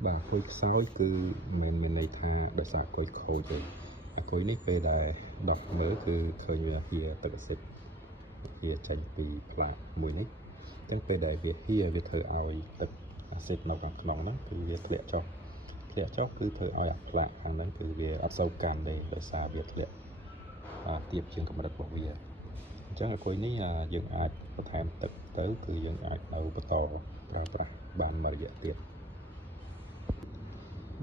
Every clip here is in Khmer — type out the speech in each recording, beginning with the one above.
bà khôi sói cứ mình này tha bà xã khôi khô rồi khôi này về đại đọc mới cứ khơi về phía tự xịt phía tranh vì là mùi nít chẳng về đại việc phía về thời ao tự xịt nó bằng nóng nó cứ việc lẹ cho cứ thời ao là hàngนั้นคือvề áp sâu càn để bà xã việc lẹ tiếp chuyện của mình bảo về chẳng là khôi này dừng ai có tham tự tới cứ dừng ai đâu bắt tò ra bàn mà dễ tiếp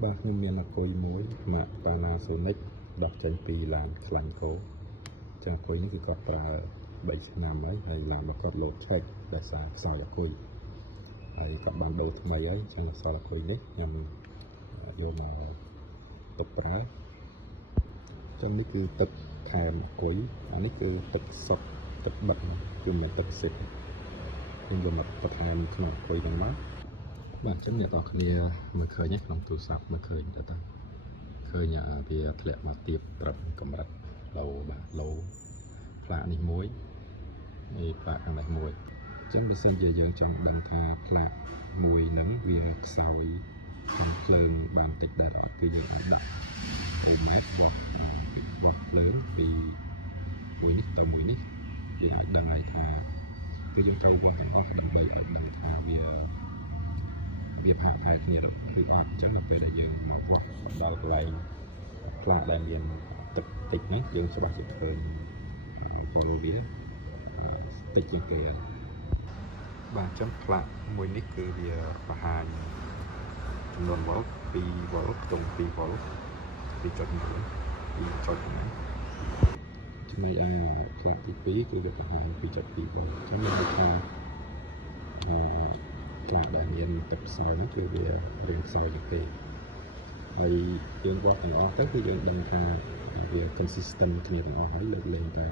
bàខ្ញុំមានអគុយមួយម៉ាក់ Panasonic ដកចេញពីឡានខ្លាញ់គោចាអគុយនេះគឺគាត់ប្រើ3ឆ្នាំហើយឡានរបស់គាត់លោតឆែកដោយសារខ្សោយអគុយហើយគាត់បានដូរថ្មីហើយចឹងអសល់អគុយនេះខ្ញុំយកមកទុកប្រើចឹងនេះគឺទឹកថែមអគុយអានេះគឺទឹកសុទ្ធទឹកបិទគឺមិនមែនទឹកសិតខ្ញុំយកមកបន្ថែមក្នុងអគុយហ្នឹងមកបាទចឹងអ្នកនរគ្នាមើលឃើញក្នុងទូរស័ព្ទមើលឃើញទៅឃើញវាធ្លាក់មកទៀបត្រឹមកម្រិតឡូបាទឡូផ្លាកនេះមួយនេះផ្លាកខាងនេះមួយចឹងបើសិនជាយើងចង់ដឹងថាផ្លាកមួយហ្នឹងវាខ្សោយក្នុងភ្លើងបានតិចដែរអត់គឺយើងអាចដាក់ទៅម៉ែត្រវាស់ភ្លើងពីមួយនេះទៅមួយនេះយើងអាចដឹងហើយថាគឺយើងត្រូវវាស់ទាំងអស់ដើម្បីឲ្យដឹងថាវាផាកផែគ្នាគឺអត់អញ្ចឹងដល់ពេលដែលយើងមកវាស់ដល់កន្លែងផ្លាកដែលមានទឹកតិចហ្នឹងយើងច្បាស់ជាឃើញពលវាតិចជាងគេបាទអញ្ចឹងផ្លាកមួយនេះគឺវាបង្ហាញចំនួនវ៉ុល2វ៉ុលខ្ទង់2វ៉ុល 2.1 2.1ចំណែកផ្លាកទី2គឺវាបង្ហាញ 2.2 វ៉ុលអញ្ចឹងមានន័យថាផ្លាកដែលមានទឹកខ្សោយហ្នឹងគឺវារៀងខ្សោយជាងគេហើយយើងវាស់ទាំងអស់ទៅគឺយើងដឹងថាវា consistent គ្នាទាំងអស់ហើយលើកលែងតែ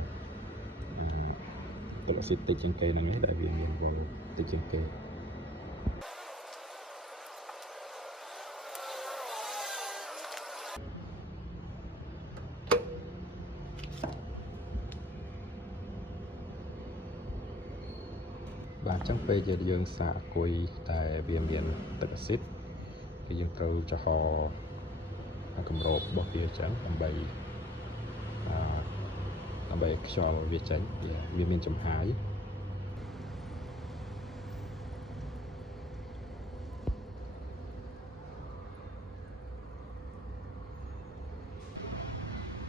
តុល្យសិតតិចជាងគេហ្នឹងឯងដែលវាមានវ៉ុលតិចជាងគេបាទអញ្ចឹងពេលយើងសាកអគុយតែវាមានទឹកអាស៊ីតគឺយើងត្រូវចំហគម្របរបស់វាអញ្ចឹងដើម្បីខ្យល់វាចេញវាមានចំហាយ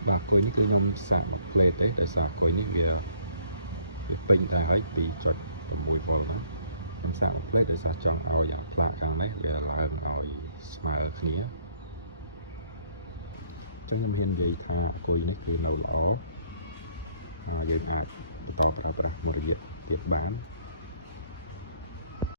បាទអគុយនេះគឺខ្ញុំសាកមកផ្លេតទេដោយសារអគុយនេះវាពេញតែហើយ 2.6 វ៉ុលខ្ញុំសាកមកផ្លេតដោយសារចង់ឲ្យផ្លាកខាងនេះវាឡើងឲ្យស្មើគ្នាចឹងខ្ញុំហ៊ាននិយាយថាអគុយនេះគឺនៅល្អយើងអាចបន្តប្រើប្រាស់មួយរយៈទៀតបាន